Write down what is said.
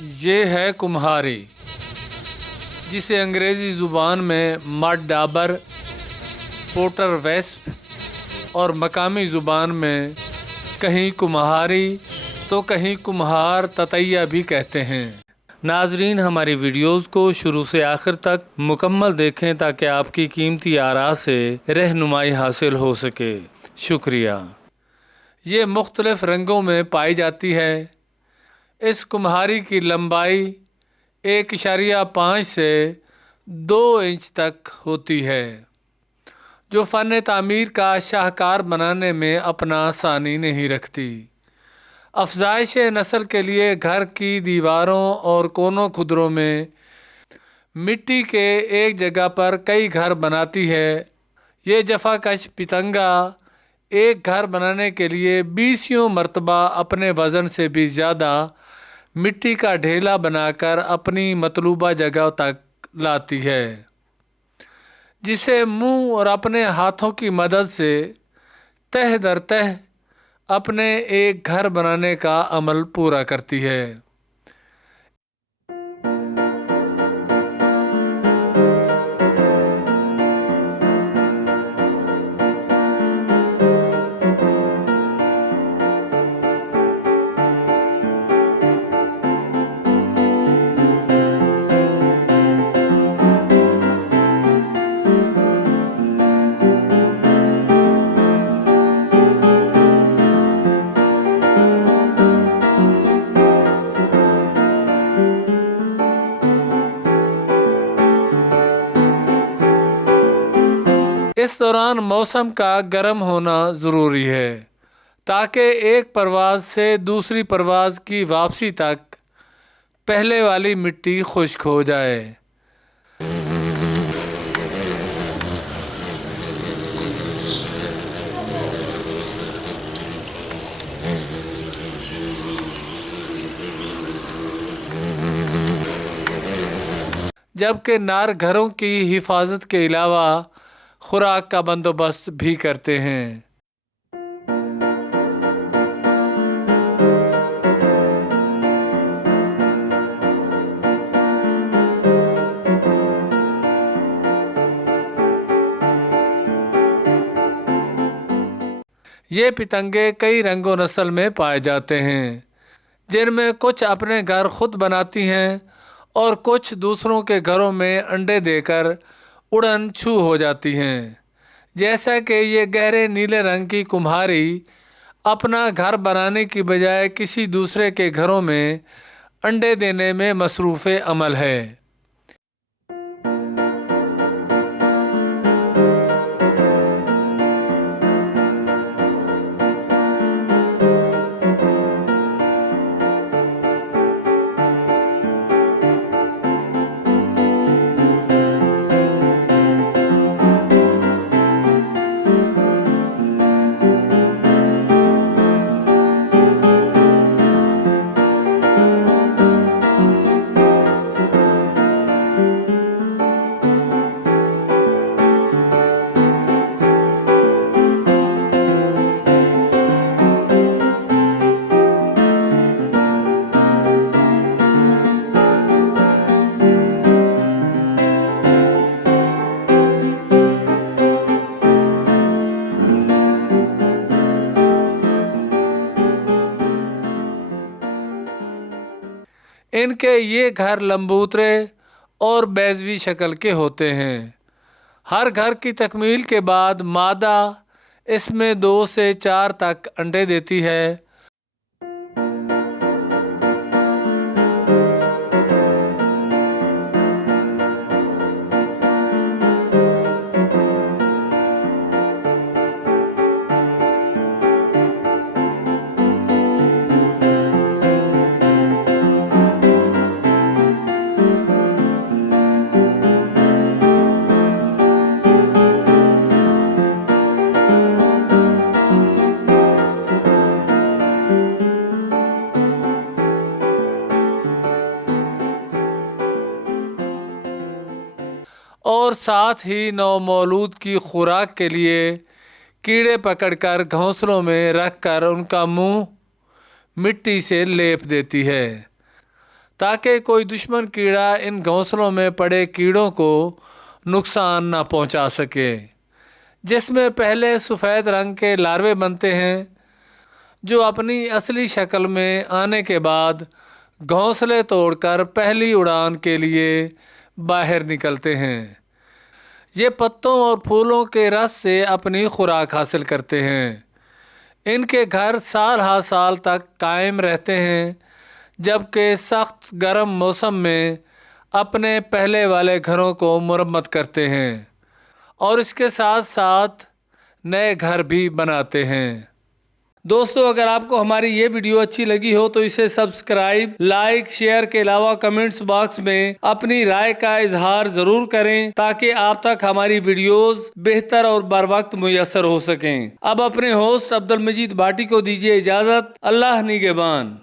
یہ ہے کمہاری، جسے انگریزی زبان میں مڈ ڈابر، پوٹر ویسپ اور مقامی زبان میں کہیں کمہاری تو کہیں کمہار تتیا بھی کہتے ہیں۔ ناظرین، ہماری ویڈیوز کو شروع سے آخر تک مکمل دیکھیں تاکہ آپ کی قیمتی آراء سے رہنمائی حاصل ہو سکے۔ شکریہ۔ یہ مختلف رنگوں میں پائی جاتی ہے۔ اس کمہاری کی لمبائی 1.5 سے 2 انچ تک ہوتی ہے، جو فن تعمیر کا شاہکار بنانے میں اپنا ثانی نہیں رکھتی۔ افزائش نسل کے لیے گھر کی دیواروں اور کونوں خدروں میں مٹی کے ایک جگہ پر کئی گھر بناتی ہے۔ یہ جفا کش پتنگا ایک گھر بنانے کے لیے 20 مرتبہ اپنے وزن سے بھی زیادہ مٹی کا ڈھیلا بنا کر اپنی مطلوبہ جگہ تک لاتی ہے، جسے منہ اور اپنے ہاتھوں کی مدد سے تہ در تہ اپنے ایک گھر بنانے کا عمل پورا کرتی ہے۔ اس دوران موسم کا گرم ہونا ضروری ہے تاکہ ایک پرواز سے دوسری پرواز کی واپسی تک پہلے والی مٹی خشک ہو جائے۔ جبکہ نار گھروں کی حفاظت کے علاوہ خوراک کا بندوبست بھی کرتے ہیں۔ یہ پتنگے کئی رنگ و نسل میں پائے جاتے ہیں، جن میں کچھ اپنے گھر خود بناتی ہیں اور کچھ دوسروں کے گھروں میں انڈے دے کر اڑن چھو ہو جاتی ہیں، جیسا کہ یہ گہرے نیلے رنگ کی کمہاری اپنا گھر بنانے کی بجائے کسی دوسرے کے گھروں میں انڈے دینے میں مصروف عمل ہے۔ ان کے یہ گھر لمبوترے اور بیضوی شکل کے ہوتے ہیں۔ ہر گھر کی تکمیل کے بعد مادہ اس میں 2 سے 4 تک انڈے دیتی ہے۔ اور ساتھ ہی نومولود کی خوراک کے لیے کیڑے پکڑ کر گھونسلوں میں رکھ کر ان کا منہ مٹی سے لیپ دیتی ہے تاکہ کوئی دشمن کیڑا ان گھونسلوں میں پڑے کیڑوں کو نقصان نہ پہنچا سکے، جس میں پہلے سفید رنگ کے لاروے بنتے ہیں جو اپنی اصلی شکل میں آنے کے بعد گھونسلے توڑ کر پہلی اڑان کے لیے باہر نکلتے ہیں۔ یہ پتوں اور پھولوں کے رس سے اپنی خوراک حاصل کرتے ہیں۔ ان کے گھر سال ہا سال تک قائم رہتے ہیں، جبکہ سخت گرم موسم میں اپنے پہلے والے گھروں کو مرمت کرتے ہیں اور اس کے ساتھ ساتھ نئے گھر بھی بناتے ہیں۔ دوستو، اگر آپ کو ہماری یہ ویڈیو اچھی لگی ہو تو اسے سبسکرائب، لائک، شیئر کے علاوہ کمنٹس باکس میں اپنی رائے کا اظہار ضرور کریں تاکہ آپ تک ہماری ویڈیوز بہتر اور بر وقت میسر ہو سکیں۔ اب اپنے ہوسٹ عبدالمجید بھاٹی کو دیجیے اجازت۔ اللہ نگہبان۔